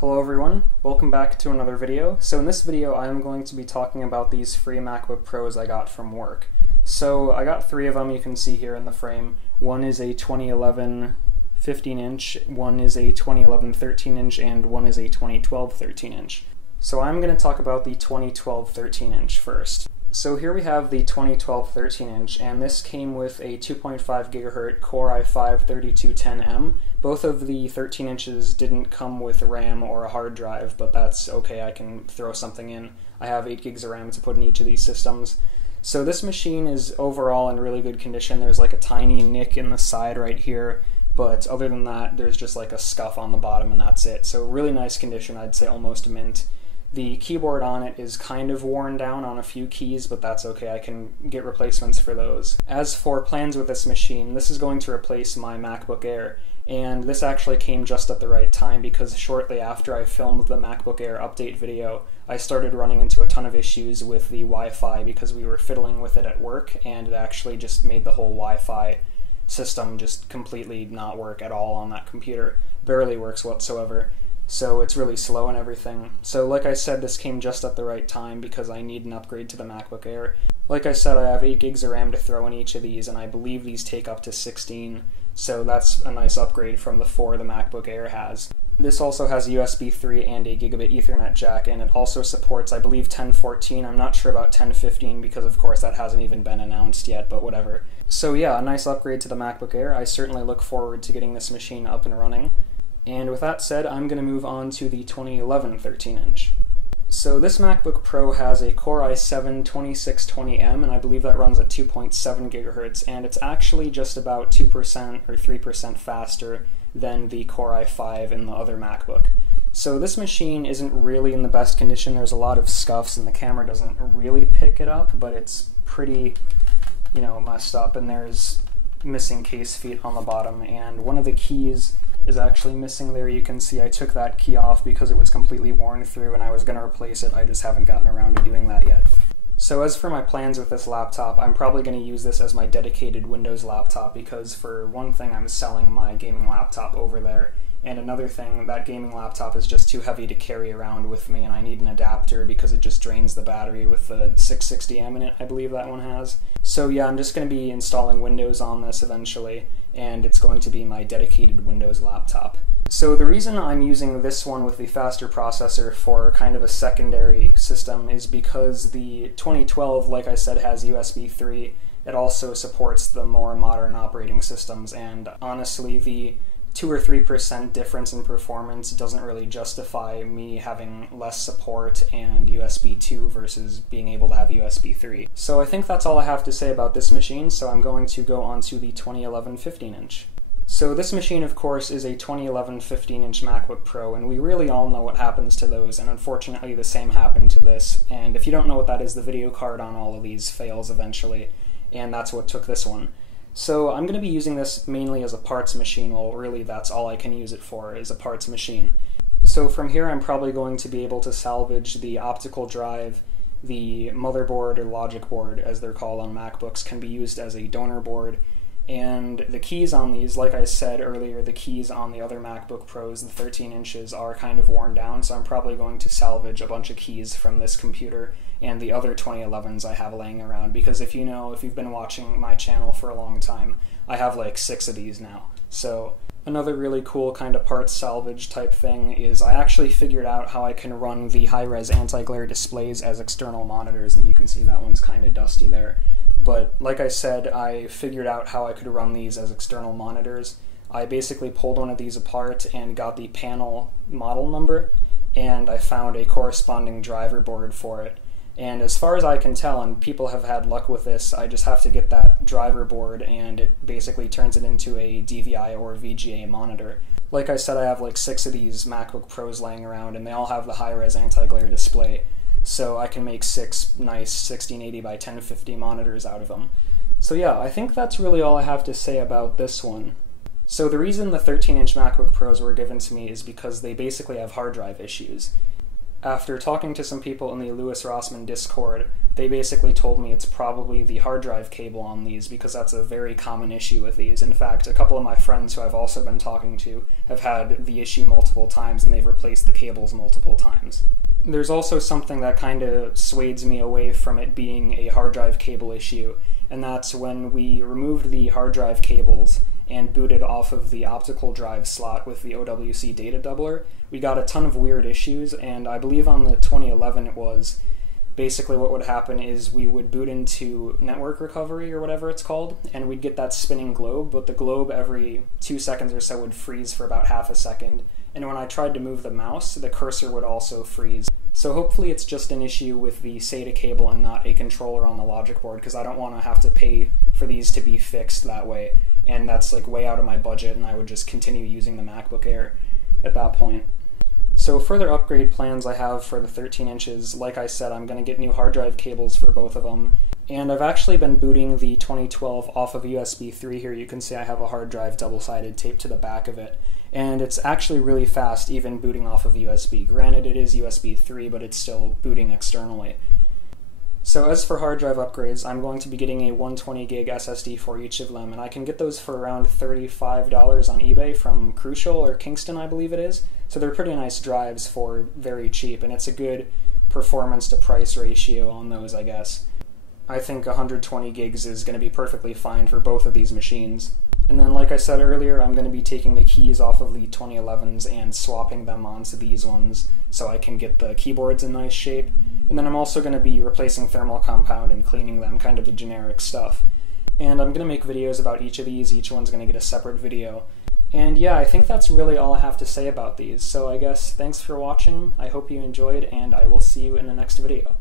Hello everyone, welcome back to another video. So in this video I'm going to be talking about these free MacBook Pros I got from work. So I got three of them, you can see here in the frame. One is a 2011 15-inch, one is a 2011 13-inch, and one is a 2012 13-inch. So I'm going to talk about the 2012 13-inch first. So here we have the 2012 13-inch, and this came with a 2.5 GHz Core i5-3210M. Both of the 13 inches didn't come with RAM or a hard drive, but that's okay, I can throw something in. I have 8 gigs of RAM to put in each of these systems. So this machine is overall in really good condition. There's like a tiny nick in the side right here, but other than that, there's just like a scuff on the bottom and that's it. So really nice condition, I'd say almost mint. The keyboard on it is kind of worn down on a few keys, but that's okay, I can get replacements for those. As for plans with this machine, this is going to replace my MacBook Air, and this actually came just at the right time because shortly after I filmed the MacBook Air update video, I started running into a ton of issues with the Wi-Fi because we were fiddling with it at work, and it actually just made the whole Wi-Fi system just completely not work at all on that computer. Barely works whatsoever. So it's really slow and everything. So like I said, this came just at the right time because I need an upgrade to the MacBook Air. Like I said, I have 8 gigs of RAM to throw in each of these, and I believe these take up to 16, so that's a nice upgrade from the 4 the MacBook Air has. This also has USB 3 and a gigabit Ethernet jack, and it also supports, I believe, 1014. I'm not sure about 1015 because, of course, that hasn't even been announced yet, but whatever. So yeah, a nice upgrade to the MacBook Air. I certainly look forward to getting this machine up and running. And with that said, I'm going to move on to the 2011 13-inch. So this MacBook Pro has a Core i7-2620M, and I believe that runs at 2.7 GHz, and it's actually just about 2% or 3% faster than the Core i5 in the other MacBook. So this machine isn't really in the best condition. There's a lot of scuffs, and the camera doesn't really pick it up, but it's pretty, messed up, and there's missing case feet on the bottom, and one of the keys is actually missing there. You can see I took that key off because it was completely worn through and I was going to replace it. I just haven't gotten around to doing that yet. So as for my plans with this laptop, I'm probably going to use this as my dedicated Windows laptop because for one thing I'm selling my gaming laptop over there, and another thing, that gaming laptop is just too heavy to carry around with me and I need an adapter because it just drains the battery with the 660M in it, I believe that one has. So yeah, I'm just going to be installing Windows on this eventually, and it's going to be my dedicated Windows laptop. So the reason I'm using this one with the faster processor for kind of a secondary system is because the 2012, like I said, has USB 3. It also supports the more modern operating systems, and honestly the 2 or 3% difference in performance doesn't really justify me having less support and USB 2 versus being able to have USB 3. So I think that's all I have to say about this machine, so I'm going to go on to the 2011 15-inch. So this machine, of course, is a 2011 15-inch MacBook Pro, and we really all know what happens to those, and unfortunately the same happened to this. And if you don't know what that is, the video card on all of these fails eventually, and that's what took this one. So I'm going to be using this mainly as a parts machine. Well, really that's all I can use it for, is a parts machine. So from here I'm probably going to be able to salvage the optical drive, the motherboard or logic board as they're called on MacBooks can be used as a donor board, and the keys on these, like I said earlier, the keys on the other MacBook Pros, the 13 inches, are kind of worn down, so I'm probably going to salvage a bunch of keys from this computer and the other 2011s I have laying around, because if you've been watching my channel for a long time, I have like 6 of these now. So another really cool kind of parts salvage type thing is I actually figured out how I can run the high-res anti-glare displays as external monitors, and you can see that one's kind of dusty there. But like I said, I figured out how I could run these as external monitors. I basically pulled one of these apart and got the panel model number, and I found a corresponding driver board for it. And as far as I can tell, and people have had luck with this, I just have to get that driver board and it basically turns it into a DVI or VGA monitor. Like I said, I have like 6 of these MacBook Pros laying around and they all have the high-res anti-glare display. So I can make 6 nice 1680 by 1050 monitors out of them. So yeah, I think that's really all I have to say about this one. So the reason the 13-inch MacBook Pros were given to me is because they basically have hard drive issues. after talking to some people in the Louis Rossmann Discord, they basically told me it's probably the hard drive cable on these, because that's a very common issue with these. In fact, a couple of my friends who I've also been talking to have had the issue multiple times, and they've replaced the cables multiple times. There's also something that kind of sways me away from it being a hard drive cable issue, and that's when we removed the hard drive cables and booted off of the optical drive slot with the OWC data doubler, we got a ton of weird issues, and I believe on the 2011 it was, basically what would happen is we would boot into network recovery or whatever it's called, and we'd get that spinning globe, but the globe every 2 seconds or so would freeze for about half a second, and when I tried to move the mouse, the cursor would also freeze. So hopefully it's just an issue with the SATA cable and not a controller on the logic board, because I don't want to have to pay for these to be fixed that way, and that's like way out of my budget, and I would just continue using the MacBook Air at that point. So further upgrade plans I have for the 13 inches, like I said, I'm going to get new hard drive cables for both of them, and I've actually been booting the 2012 off of USB 3 here. You can see I have a hard drive double-sided taped to the back of it, and it's actually really fast even booting off of USB. Granted, it is USB 3, but it's still booting externally. So as for hard drive upgrades, I'm going to be getting a 120 gig SSD for each of them, and I can get those for around $35 on eBay from Crucial or Kingston, I believe it is. So they're pretty nice drives for very cheap, and it's a good performance to price ratio on those, I guess. I think 120 gigs is going to be perfectly fine for both of these machines. And then, like I said earlier, I'm going to be taking the keys off of the 2011s and swapping them onto these ones so I can get the keyboards in nice shape. And then I'm also going to be replacing thermal compound and cleaning them, kind of the generic stuff. And I'm going to make videos about each of these. Each one's going to get a separate video. And yeah, I think that's really all I have to say about these. So I guess thanks for watching. I hope you enjoyed, and I will see you in the next video.